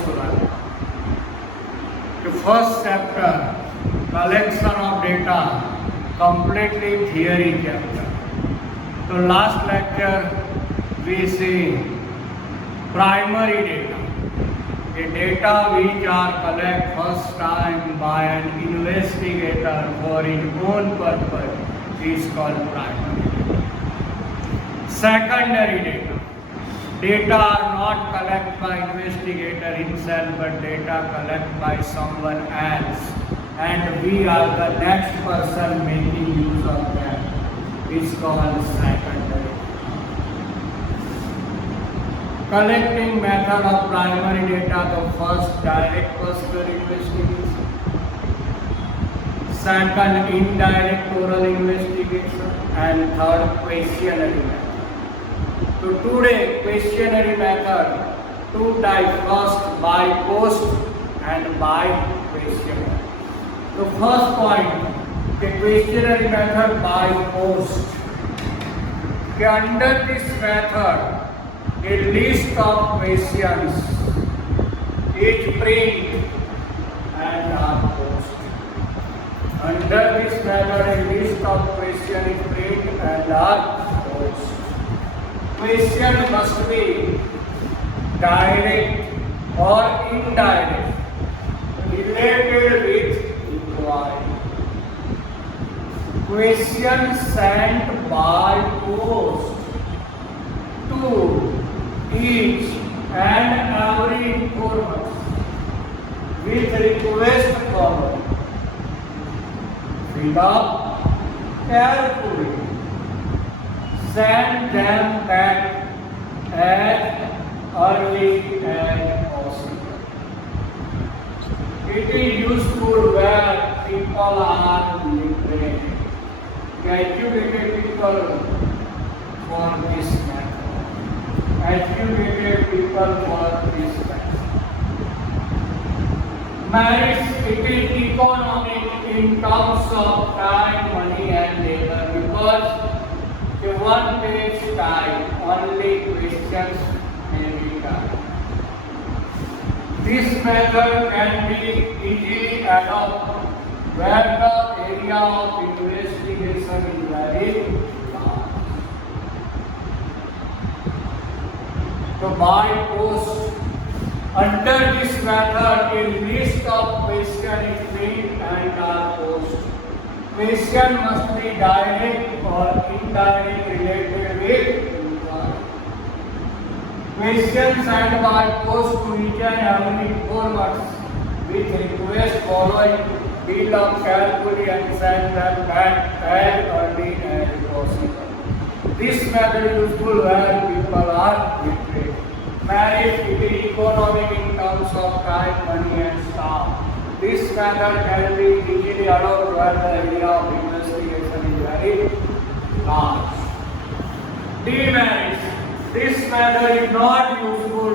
student. The first chapter, collection of data, completely theory chapter. So last lecture we see primary data. The data which are collected first time by an investigator for his own purpose is called primary data. Secondary data. Data are not collected by investigator himself, but data collected by someone else, and we are the next person making use of them. It's called secondary. Collecting method of primary data: the first, direct personal investigation; second, indirect oral investigation; and third, questionnaire method. So today, questionnaire method, two types: first by post and by questionnaire. The first point, the questionnaire method by post. Under this method, a list of questions is printed and are posted. Under this method, a list of questions is printed and are posted. Question must be direct or indirect, related with inquiry. Question sent by post to each and every informant with request form. Fill up carefully. Send them back as early as possible. It is useful where people are literate, educated people for this method. Educated people for this method. Merits, it is economic in terms of time, money and labor, because the one takes time, only questions may be done. This method can be easily adopted where the area of investigation is very large. So by post, under this method, a list of questions is made and are posted. Question must be direct or indirect related with inquiry. Questions sent by post to each and every informant with request following, fill up carefully and send them back as early as possible. This method is useful where people are literate. Merit, it is economic in terms of time, money and staff. This method can be easily adopted where the area of investigation is very large. Demerits. This method is not useful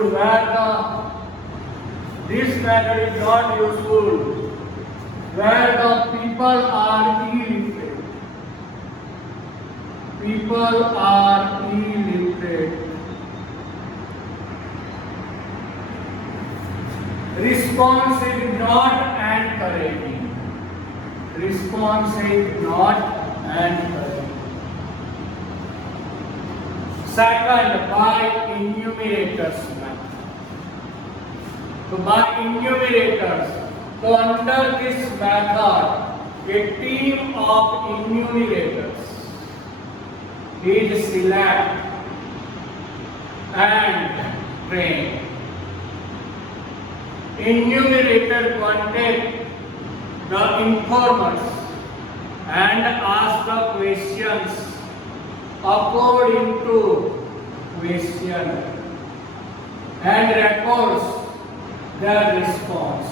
where the people are illiterate. People are illiterate. Response is not encouraging. Response is not encouraging. Second, by enumerators method. So by enumerators, so under this method, a team of enumerators is selected and trained. Enumerator contact the informants and ask the questions according to question and records their response.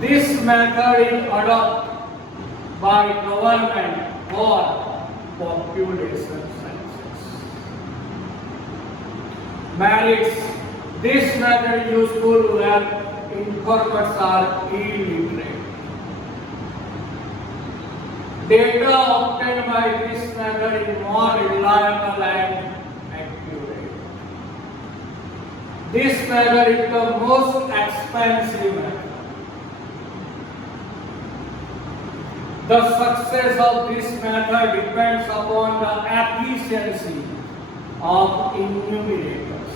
This method is adopted by government for population census. Merits. This method is useful where informants are illiterate. Data obtained by this method is more reliable and accurate. This method is the most expensive method. The success of this method depends upon the efficiency of enumerators.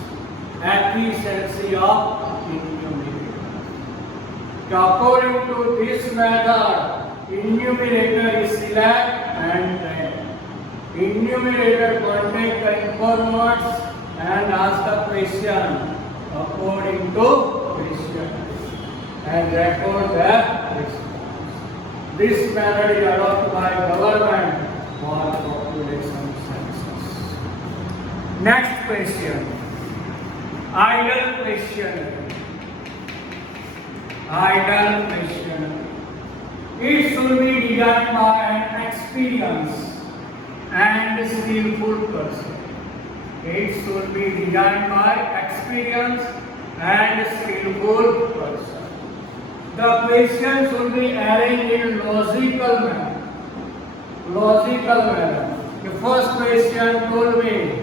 Efficiency of enumerators. According to this method, enumerator is select and rank. Enumerator contact the information and ask the question according to question and record the response. This method is adopted by government for population census. Next question. Idle question. Idle question. It should be designed by an experienced and skillful person. It should be designed by experienced and skillful person. The question should be arranged in logical manner. Logical manner. The first question told me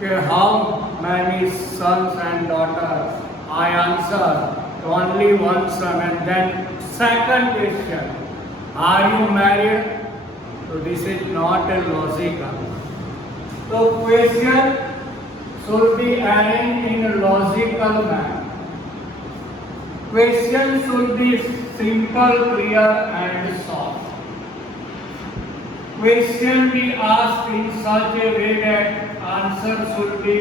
how many sons and daughters. I answer only one son, and then second question, are you married? So this is not a logical. So question should be arranged in a logical manner. Question should be simple, clear and short. Question be asked in such a way that answer should be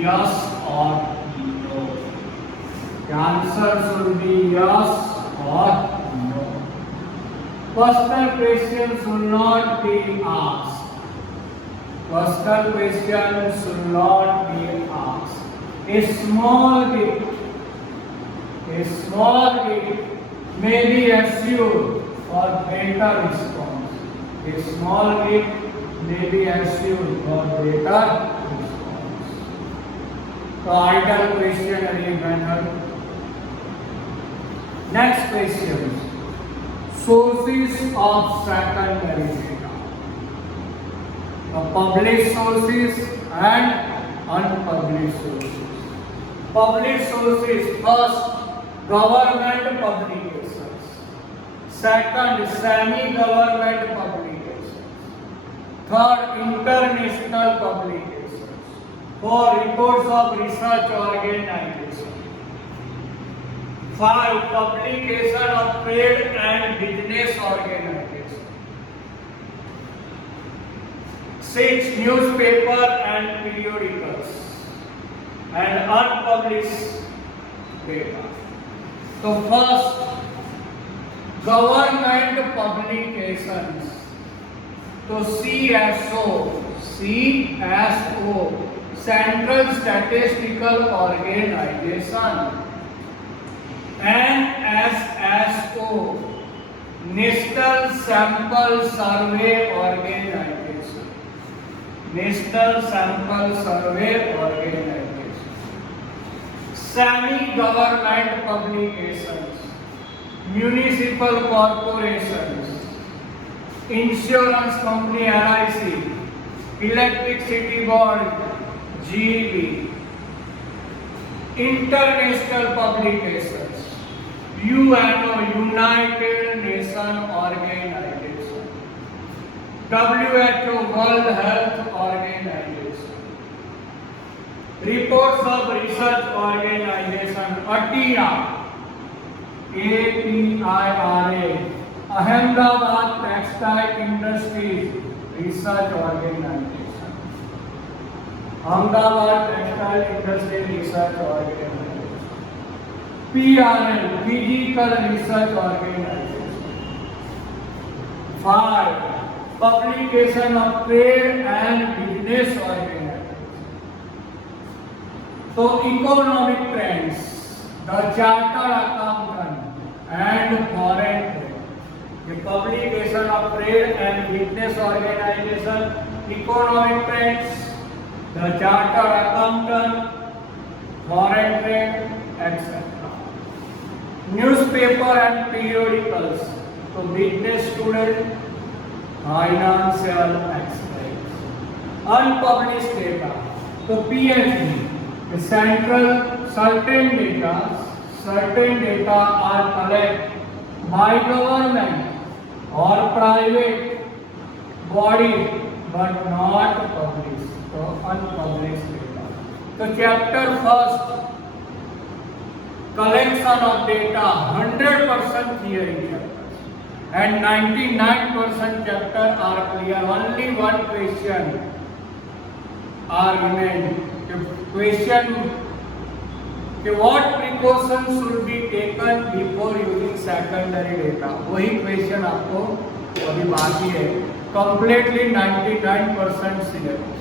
yes or no. The answer should be yes or no. Personal question should not be asked. Personal question should not be asked. A small gift may be assured for better response. A small gift may be assured for better response. So idle questionary method. Next question. Sources of secondary data. Published sources and unpublished sources. Published sources, first, government publications. Second, semi-government publications. Third, international publications. Four, reports of research organizations. 5, publication of trade and business organizations. 6, newspaper and periodicals and unpublished data. So first, government publications. So CSO, Central Statistical Organization. NSSO, National Sample Survey Organization. National Sample Survey Organization. Semi-government publications, municipal corporations, insurance company LIC, electricity board GEB, international publications, UNO, United Nations Organization, WHO, World Health Organization, reports of research organization, ATIRA, Ahmedabad Textile Industries Research Organization, Ahmedabad Textile Industry Research Organization, PRL, Physical Research Organization. 5, publication of trade and business organization. So economic trends, the chartered accountant and foreign trade. The publication of trade and business organization, economic trends, the chartered accountant, foreign trade, etc. Newspaper and periodicals, so business student, financial experts. Unpublished data, so PhD, The central certain data are collected by government or private body but not published. So unpublished data. So chapter first, collection of data, 100% theory chapters and 99% chapter are clear. Only one question are remained. The question, what precautions should be taken before using secondary data? वही question आपको अभी बाकी है. Completely 99% syllabus.